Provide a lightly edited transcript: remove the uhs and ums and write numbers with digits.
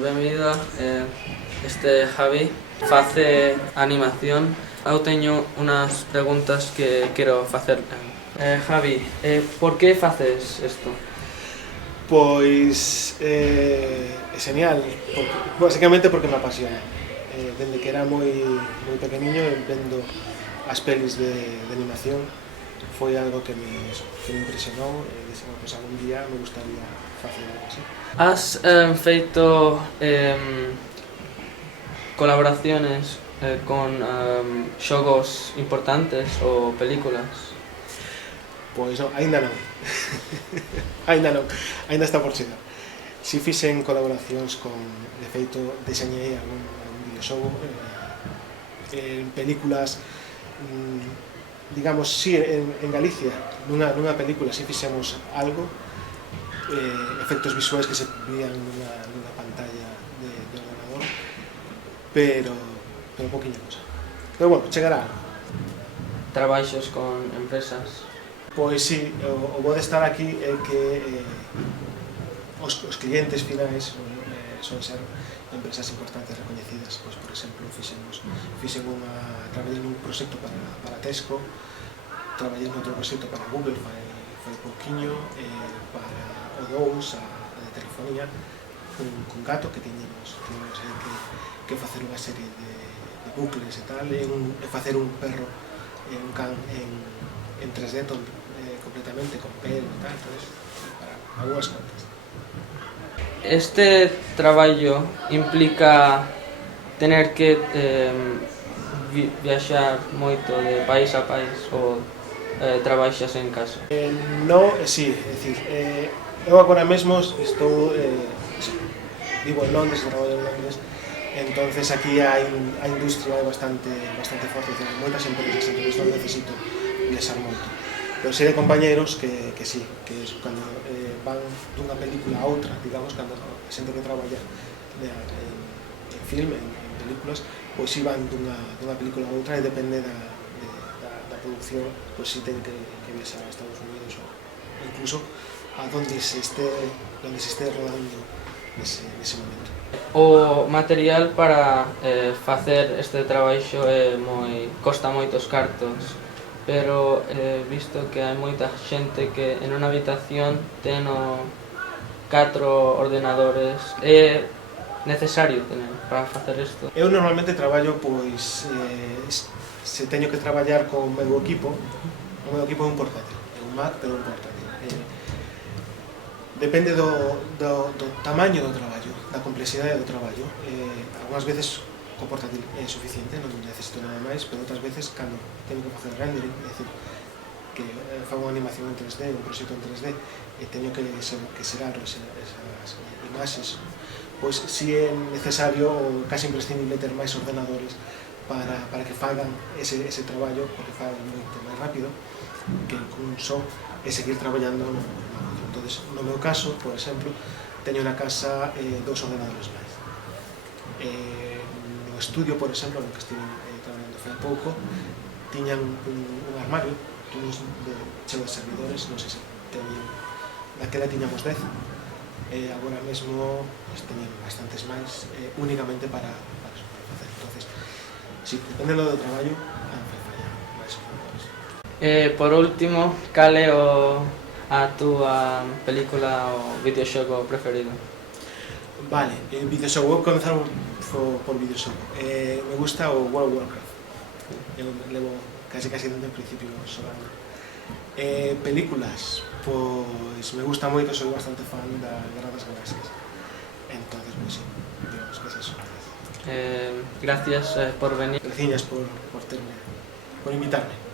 benvida. Este Javi face animación. Eu teño unhas preguntas que quero facer. Javi, por que faces isto? Pois é genial, basicamente porque me apasiona. Dende que era moi pequeniño vendo as pelis de animación, foi algo que me impresionou e dixen, pois algún día me gustaría facer algo así. Has feito colaboraciones con xogos importantes ou películas? Pois non, aínda non. Aínda está por chegar. Si fixen colaboracións con, de feito, deseñei algún videoxogo en películas, digamos, si en Galicia, nunha película si fixemos algo, efectos visuais que se vían nunha pantalla de ordenador, pero poquinha cosa. Pero bueno, chegará algo. Traballos con empresas? Pois sí, o bo de estar aquí é que os clientes finais son ser empresas importantes recoñecidas. Pois, por exemplo, traballei nun proxecto para Tesco, traballei noutro proxecto para Google fai pouquiño, para O2, a de telefonía, con Gato, que tiñemos aí que facer unha serie de bucles e tal, e facer un perro e un can en 3D completamente, con pelo e tal, entonces, para algunhas contas. Este traballo implica tener que viaxar moito de país a país ou trabaixas en casa? Non, sí, é dicir, eu agora mesmo estou, vivo en Londres, traballo en Londres, entonces aquí a industria é bastante forte, moitas empresas, entonces non necesito viaxar moito. Pero sei de compañeros que sí, que cando van dunha película a outra, digamos, cando a xente que traballa en filme, en películas, pois si van dunha película a outra e depende da produción, pois si ten que viaxar a Estados Unidos ou incluso a donde se este rodando nese momento. O material para facer este traballo costa moitos cartos, pero visto que hai moita xente que en unha habitación ten 4 ordenadores, é necesario tener para facer isto? Eu normalmente traballo, pois, se teño que traballar con o meu equipo, o meu equipo é un portátil, é un Mac, pero un portátil. Depende do tamaño do traballo, da complexidade do traballo. Algúnas veces co portátil é suficiente, non necesito nada máis, pero outras veces, cando teño que facer rendering, é dicir, que fago unha animación en 3D, un proxecto en 3D, e teño que xerar esas imaxes, pois si é necesario ou casi imprescindible ter máis ordenadores para que fagan ese traballo, porque fagan moito máis rápido que con só e seguir traballando no negocio. Entón, no meu caso, por exemplo, teño na casa 2 ordenadores máis. No estudio, por exemplo, no que estive traballando fai pouco, tiñan un armario cheo de servidores, non sei se teñen, daquela tiñamos 10, e agora mesmo teñen bastantes máis, únicamente para facer. Entonces, si, dependendo do traballo, fai falla máis ordenadores. Por último, cal é a túa película ou videoxogo preferido? Vale, videoxogo, vou comenzar por videoxogo. Me gusta o World of Warcraft. Eu levo casi desde o principio xogando. Películas, pois me gusta moito, soy bastante fan da Guerra das Galaxias. Entonces, pois sí, digamos que esas son as. Gracias por venir. Gracias por invitarme.